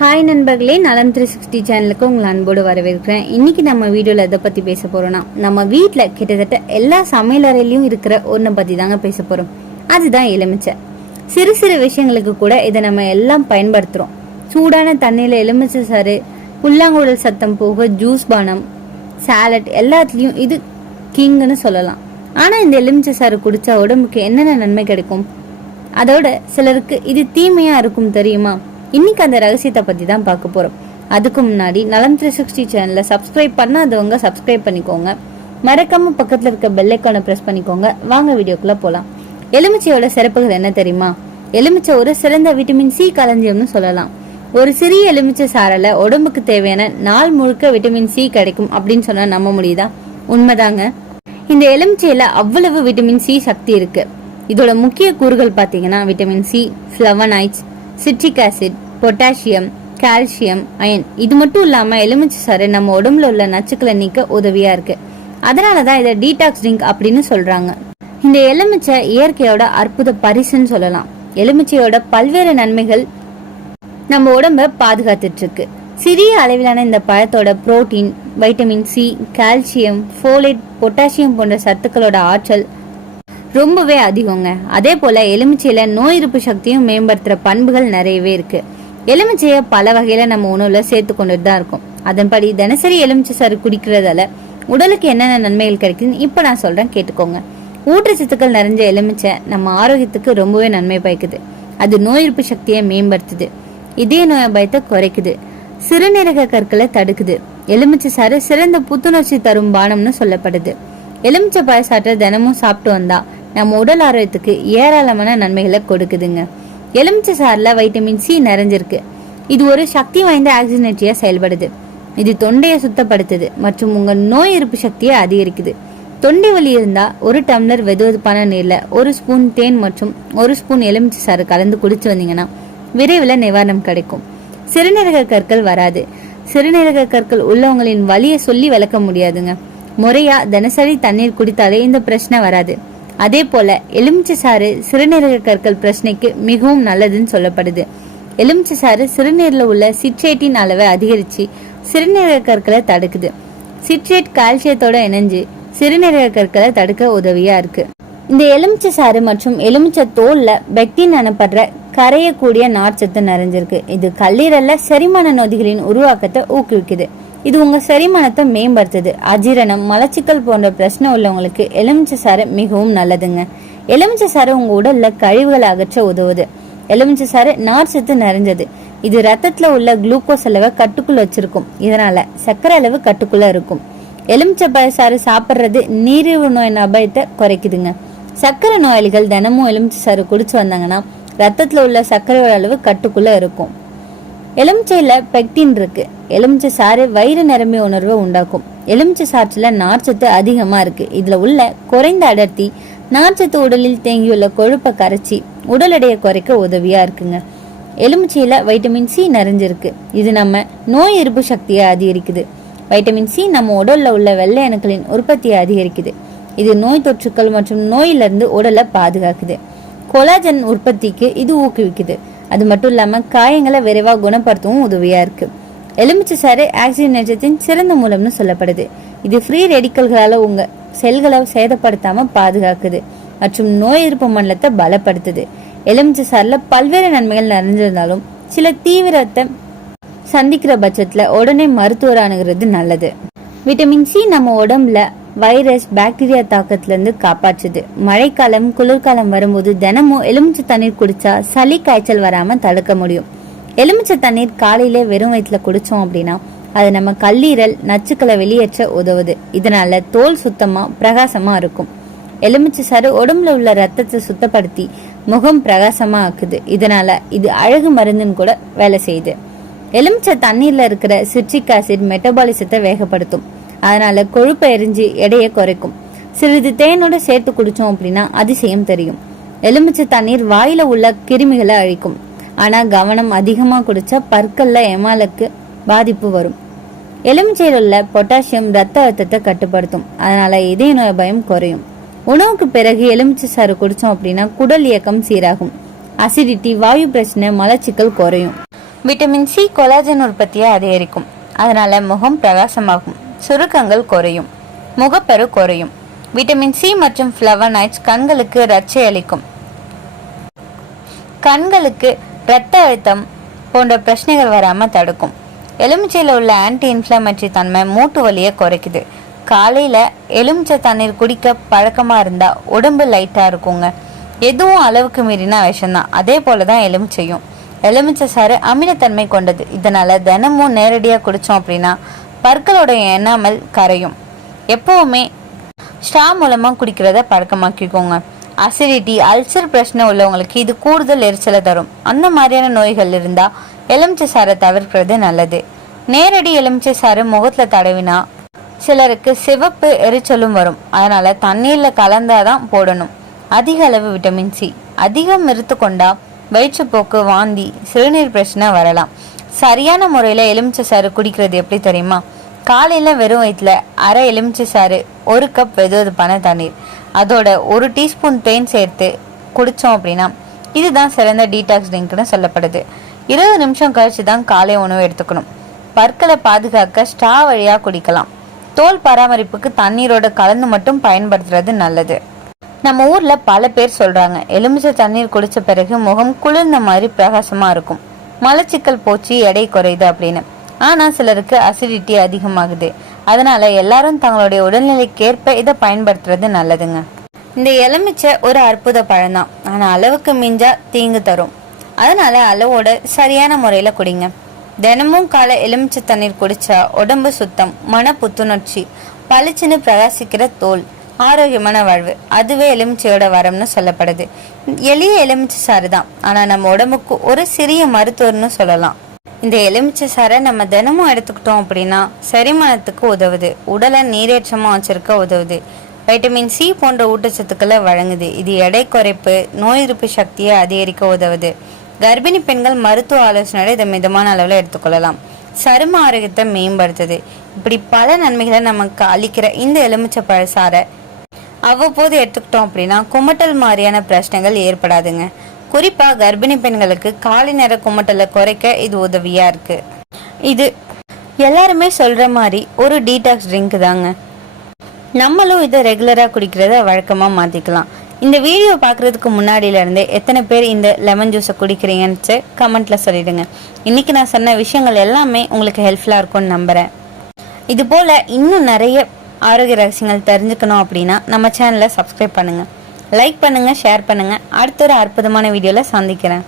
Hi நண்பர்களே, நலம் 360 சேனலுக்கு உங்களை அன்போடு வரவேற்கிறேன். இன்னைக்கு நம்ம வீடியோல எதை பத்தி பேச போறோம்னா, நம்ம வீட்டுல கிட்டத்தட்ட எல்லா சமையலறையிலயும் இருக்கிற ஒன்றை பத்தி தாங்க பேச போறோம். அதுதான் எலுமிச்சை. சிறு சிறு விஷயங்களுக்கு கூட இதை நம்ம எல்லாம் பயன்படுத்துறோம். சூடான தண்ணியில எலுமிச்சை சாறு, புல்லாங்குழல் சத்தம் போக ஜூஸ் பானம், சாலட் எல்லாத்துலயும் இது கிங்னு சொல்லலாம். ஆனா இந்த எலுமிச்சை சாறு குடிச்சா உடம்புக்கு என்னென்ன நன்மை கிடைக்கும், அதோட சிலருக்கு இது தீமையா இருக்கும் தெரியுமா? இன்னைக்கு அந்த ரகசியத்தை பத்தி தான் பார்க்க போறோம். அதுக்கு முன்னாடி நலம் 360 சேனலை சப்ஸ்கிரைப் பண்ணாதவங்க சப்ஸ்கிரைப் பண்ணிக்கோங்க. மறக்காம பக்கத்துல இருக்க பெல் ஐகானை பிரஸ் பண்ணிக்கோங்க. வாங்க வீடியோக்குள்ள போலாம். எலுமிச்சையோட சிறப்புகள் என்ன தெரியுமா? எலுமிச்சை ஒரு சிறந்த விட்டமின் சி களஞ்சியம்னு சொல்லலாம். ஒரு சிறிய எலுமிச்சை சாரல உடம்புக்கு தேவையான நாள் முழுக்க விட்டமின் சி கிடைக்கும் அப்படின்னு சொன்னா நம்ப முடியுதா? உண்மைதாங்க. இந்த எலுமிச்சையில அவ்வளவு விட்டமின் சி சக்தி இருக்கு. இதோட முக்கிய கூறுகள் பாத்தீங்கன்னா vitamin C, flavonoids, citric acid, potassium, calcium, iron. இது மட்டும் இல்லாம எலுமிச்சை சாறு நம்ம உடம்புல உள்ள நச்சுக்களை நீக்க உதவியா இருக்கு. அதனாலதான் இதை டீடாக்ஸ் ட்ரிங்க் அப்படின்னு சொல்றாங்க. இந்த எலுமிச்சை இயற்கையோட அற்புத பரிசுன்னு சொல்லலாம். எலுமிச்சையோட பல்வேறு நன்மைகள் நம்ம உடம்ப பாதுகாத்துட்டு இருக்கு. சிறிய அளவிலான இந்த பழத்தோட protein, vitamin C, calcium, folate, potassium போன்ற சத்துக்களோட ஆற்றல் ரொம்பவே அதிகங்க. அதே போல எலுமிச்சையில நோய் எதிர்ப்பு சக்தியும் மேம்படுத்துற பண்புகள் நிறையவே இருக்கு. எலுமிச்சைய பல வகையில நம்ம உணவுல சேர்த்து கொண்டுட்டு தான் இருக்கும். அதன்படி தினசரி எலுமிச்சை சாறு குடிக்கிறதால உடலுக்கு என்னென்ன நன்மைகள் கிடைக்குதுன்னு இப்ப நான் சொல்றேன், கேட்டுக்கோங்க. ஊட்டச்சத்துக்கள் நிறைஞ்ச எலுமிச்சை நம்ம ஆரோக்கியத்துக்கு ரொம்பவே நன்மை பயக்குது. அது நோய் எதிர்ப்பு சக்தியை மேம்படுத்துது, இதய நோய் பயத்தை குறைக்குது, சிறுநீரக கற்களை தடுக்குது. எலுமிச்சை சாறு சிறந்த புத்துணர்ச்சி தரும் பானம்னு சொல்லப்படுது. எலுமிச்சை பாயசாற்றை தினமும் சாப்பிட்டு வந்தா நம்ம உடல் ஆரோக்கியத்துக்கு ஏராளமான நன்மைகளை கொடுக்குதுங்க. எலுமிச்சை சாறுல வைட்டமின் சி நிறைஞ்சிருக்கு. இது ஒரு சக்தி வாய்ந்த ஆக்சிஜனேற்றியா செயல்படுது. இது தொண்டையை சுத்தப்படுத்துது மற்றும் உங்க நோய் எதிர்ப்பு சக்தியை அதிகரிக்குது. தொண்டை வலி இருந்தா ஒரு டம்ளர் வெதுவெதுப்பான நீர்ல 1 ஸ்பூன் தேன் மற்றும் 1 ஸ்பூன் எலுமிச்சை சாறு கலந்து குடிச்சு வந்தீங்கன்னா விரைவில் நிவாரணம் கிடைக்கும். சிறுநீரக கற்கள் வராது. சிறுநீரக கற்கள் உள்ளவங்களின் வலியை சொல்லி விளக்க முடியாதுங்க. முறையா தினசரி தண்ணீர் குடித்தாலே இந்த பிரச்சனை வராது. அதே போல எலுமிச்சை சாறு சிறுநீரக கற்கள் பிரச்சனைக்கு மிகவும் நல்லதுன்னு சொல்லப்படுது. எலுமிச்சை சாறு சிறுநீரில் உள்ள சிட்ரேட்டின் அளவை அதிகரிச்சு சிறுநீரக கற்களை தடுக்குது. சிட்ரேட் கால்சியத்தோட இணைஞ்சு சிறுநீரக கற்களை தடுக்க உதவியா இருக்கு. இந்த எலுமிச்சை சாறு மற்றும் எலுமிச்சை தோல்ல பெக்டின் எனப்படுற கரையக்கூடிய நார்ச்சத்து நிறைஞ்சிருக்கு. இது கல்லீரல்ல செரிமான நொதிகளின் உருவாக்கத்தை ஊக்குவிக்குது. இது உங்க செரிமானத்தை மேம்படுத்துது. அஜீரணம், மலச்சிக்கல் போன்ற பிரச்சனை உள்ளவங்களுக்கு எலுமிச்சை சாறு மிகவும் நல்லதுங்க. எலுமிச்சை சாறு உங்க உடல்ல கழிவுகளை அகற்ற உதவுது. எலுமிச்சை சாறு நார்ச்சத்து நிறைஞ்சது. இது ரத்தத்துல உள்ள குளுக்கோஸ் அளவை கட்டுக்குள்ள வச்சிருக்கும். இதனால சர்க்கரை அளவு கட்டுக்குள்ள இருக்கும். எலுமிச்சை பழச்சாறு சாப்பிடுறது நீரிழிவு நோய் அபாயத்தை குறைக்குதுங்க. சர்க்கரை நோயாளிகள் தினமும் எலுமிச்சை சாறு குடிச்சு வந்தாங்கன்னா ரத்தத்துல உள்ள சர்க்கரையோட அளவு கட்டுக்குள்ள இருக்கும். எலுமிச்சையில பெக்டின் இருக்கு. எலுமிச்சை சாறு வயிறு நிரம்பிய உணர்வை உண்டாக்கும். எலுமிச்சை சாற்றுல நார்ச்சத்து அதிகமா இருக்கு. இதுல உள்ள குறைந்த அடர்த்தி நார்ச்சத்து உடலில் தேங்கியுள்ள கொழுப்பை கரைச்சி உடல் எடையை குறைக்க உதவியா இருக்குங்க. எலுமிச்சையில வைட்டமின் சி நிறைஞ்சிருக்கு. இது நம்ம நோய் எதிர்ப்பு சக்தியை அதிகரிக்குது. வைட்டமின் சி நம்ம உடல்ல உள்ள வெள்ளை அணுக்களின் உற்பத்தியை அதிகரிக்குது. இது நோய் தொற்றுக்கள் மற்றும் நோயிலிருந்து உடலை பாதுகாக்குது. கொலாஜன் உற்பத்திக்கு இது ஊக்குவிக்குது. அது மட்டும் இல்லாம காயங்களை விரைவா குணப்படுத்தவும் உதவியா இருக்கு. எலுமிச்சை சாறு ஆக்சிஜனேற்றத்தின் சிறந்த மூலம்னு சொல்லப்படுது. இது ஃப்ரீ ரெடிக்கல்களால உங்க செல்களை சேதப்படுத்தாம பாதுகாக்குது மற்றும் நோய் எதிர்ப்பு மண்டலத்தை பலப்படுத்துது. எலுமிச்சை சாறுல பல்வேறு நன்மைகள் நிறைஞ்சிருந்தாலும் சில தீவிரத்தை சந்திக்கிற பட்சத்துல உடனே மருத்துவர் அணுகிறது நல்லது. விட்டமின் சி நம்ம உடம்புல வைரஸ், பாக்டீரியா தாக்கத்துல இருந்து காப்பாற்றுது. மழைக்காலம், குளிர்காலம் வரும்போது தினமும் எலுமிச்சை தண்ணீர் குடிச்சா சளி, காய்ச்சல் வராம தடுக்க முடியும். எலுமிச்சை தண்ணீர் காலையில வெறும் வயிற்றுல குடிச்சோம் அப்படின்னா அது நம்ம கல்லீரல் நச்சுக்களை வெளியேற்ற உதவுது. இதனால தோல் சுத்தமா பிரகாசமா இருக்கும். எலுமிச்சை சாறு உடம்புல உள்ள ரத்தத்தை சுத்தப்படுத்தி முகம் பிரகாசமா ஆக்குது. இதனால இது அழகு மருந்துன்னு கூட வேலை செய்யுது. எலுமிச்சை தண்ணீர்ல இருக்கிற சிட்ரிக் ஆசிட் மெட்டபாலிசத்தை வேகப்படுத்தும். அதனால கொழுப்பை எரிஞ்சு எடையை குறைக்கும். சிறிது தேனோட சேர்த்து குடிச்சோம் அப்படின்னா அதிசயம் தெரியும். எலுமிச்சை தண்ணீர் வாயில உள்ள கிருமிகளை அழிக்கும். ஆனா கவனம் அதிகமா குடிச்சா பற்கள்ல எமாலுக்கு பாதிப்பு வரும். எலுமிச்சையில் உள்ள பொட்டாசியம் ரத்த அழுத்தத்தை கட்டுப்படுத்தும். அதனால இதய நோய் பயம் குறையும். உணவுக்கு பிறகு எலுமிச்சை சாறு குடிச்சோம் அப்படின்னா குடல் இயக்கம் சீராகும். அசிடிட்டி, வாயு பிரச்சனை, மலச்சிக்கல் குறையும். விட்டமின் சி கொலாஜன் உற்பத்தியை அதிகரிக்கும். அதனால முகம் பிரகாசமாகும், சுருக்கங்கள் குறையும், முகப்பரு குறையும். விட்டமின் சி மற்றும் ஃப்ளவனாய்ட்ஸ் கண்களுக்கு ரட்சை அளிக்கும். கண்களுக்கு இரத்த அழுத்தம் போன்ற பிரச்சனைகள் வராமல் தடுக்கும். எலுமிச்சையில் உள்ள ஆன்டி இன்ஃப்ளமேட்டரி தன்மை மூட்டு வலியை குறைக்குது. காலையில் எலுமிச்சை தண்ணீர் குடிக்க பழக்கமாக இருந்தால் உடம்பு லைட்டாக இருக்குங்க. எதுவும் அளவுக்கு மீறினா விஷம்தான். அதே போல தான் எலுமிச்சையும். எலுமிச்சை சாறு அமிலத்தன்மை கொண்டது. இதனால் தினமும் நேரடியாக குடித்தோம் அப்படின்னா பற்களோட எண்ணாமல் கரையும். எப்போவுமே ஸ்ட்ரா மூலமாக குடிக்கிறத பழக்கமாக்கிக்கோங்க. அசிடிட்டி, அல்சர் பிரச்சனை உள்ளவங்களுக்கு இது கூடுதல் எரிச்சலை தரும். அந்த மாதிரியான நோய்கள் இருந்தால் எலுமிச்சை சாறை தவிர்க்கிறது நல்லது. நேரடி எலுமிச்சை சாறு முகத்தில் தடவினா சிலருக்கு சிவப்பு எரிச்சலும் வரும். அதனால தண்ணீரில் கலந்தாதான் போடணும். அதிக அளவு விட்டமின் சி அதிகம் இருத்து கொண்டா வயிற்றுப்போக்கு, வாந்தி, சிறுநீர் பிரச்சனை வரலாம். சரியான முறையில் எலுமிச்சை சாறு குடிக்கிறது எப்படி தெரியுமா? காலையில் வெறும் வயிற்றுல அரை எலுமிச்சை சாறு, 1 கப் வெதுவெதுப்பான தண்ணீர், அதோட 1 டீஸ்பூன் தேன் சேர்த்து குடித்தோம் அப்படின்னா இதுதான் சிறந்த டீடாக்ஸ் ட்ரிங்க்னு சொல்லப்படுது. 20 நிமிஷம் கழிச்சு தான் காலை உணவு எடுத்துக்கணும். பற்களை பாதுகாக்க ஸ்ட்ரா வழியாக குடிக்கலாம். தோல் பராமரிப்புக்கு தண்ணீரோட கலந்து மட்டும் பயன்படுத்துறது நல்லது. நம்ம ஊர்ல பல பேர் சொல்றாங்க, எலுமிச்சை தண்ணீர் குடிச்ச பிறகு முகம் குளிர்ந்த மாதிரி பிரகாசமா இருக்கும், மலச்சிக்கல் போச்சு, எடை குறையுது அப்படின்னு. ஆனா சிலருக்கு அசிடிட்டி அதிகமாகுது. அதனால எல்லாரும் தங்களுடைய உடல்நிலைக்கேற்ப இதை பயன்படுத்துறது நல்லதுங்க. இந்த எலுமிச்சை ஒரு அற்புத பழம்தான், ஆனா அளவுக்கு மிஞ்சா தீங்கு தரும். அதனால அளவோட சரியான முறையில குடிங்க. தினமும் காலை எலுமிச்சை தண்ணீர் குடிச்சா உடம்பு சுத்தம், மன புத்துணர்ச்சி, பளிச்சுன்னு பிரகாசிக்கிற தோல், ஆரோக்கியமான வாழ்வு. அதுவே எலுமிச்சையோட வரம்னு சொல்லப்படுது. எளிய எலுமிச்சை சாறு தான், ஆனா நம்ம உடம்புக்கு ஒரு சிறிய மருத்துவர்னு சொல்லலாம். இந்த எலுமிச்சை சாறை நம்ம தினமும் எடுத்துக்கிட்டோம் அப்படின்னா செரிமானத்துக்கு உதவுது, உடலை நீரேற்றமா வச்சிருக்க உதவுது, வைட்டமின் சி போன்ற ஊட்டச்சத்துக்களை வழங்குது. இது எடை குறைப்பு, நோய் எதிர்ப்பு சக்தியை அதிகரிக்க உதவுது. கர்ப்பிணி பெண்கள் மருத்துவ ஆலோசனையோட இதை மிதமான அளவில் எடுத்துக்கொள்ளலாம். சரும ஆரோக்கியத்தை மேம்படுத்துது. இப்படி பல நன்மைகளை நமக்கு அளிக்கிற இந்த எலுமிச்சை பழ சாறை அவ்வப்போது எடுத்துக்கிட்டோம் அப்படின்னா குமட்டல் மாதிரியான பிரச்சனைகள் ஏற்படாதுங்க. குறிப்பா கர்ப்பிணி பெண்களுக்கு காலை நேர குமட்டலை குறைக்க இது உதவியா இருக்கு. இது எல்லாருமே சொல்ற மாதிரி ஒரு டீடாக்ஸ் ட்ரிங்க் தாங்க. நம்மளும் இதை ரெகுலரா குடிக்கிறத வழக்கமா மாத்திக்கலாம். இந்த வீடியோ பார்க்குறதுக்கு முன்னாடியில இருந்தே எத்தனை பேர் இந்த லெமன் ஜூஸை குடிக்கிறீங்கன்னு கமெண்ட்ல சொல்லிடுங்க. இன்னைக்கு நான் சொன்ன விஷயங்கள் எல்லாமே உங்களுக்கு ஹெல்ப்ஃபுல்லாக இருக்கும்னு நம்புறேன். இது போல இன்னும் நிறைய ஆரோக்கிய ரகசியங்கள் தெரிஞ்சுக்கணும் அப்படின்னா நம்ம சேனலை சப்ஸ்கிரைப் பண்ணுங்க, லைக் பண்ணுங்க, ஷேர் பண்ணுங்க. அடுத்த ஒரு அற்புதமான வீடியோல சந்திக்கிறேன்.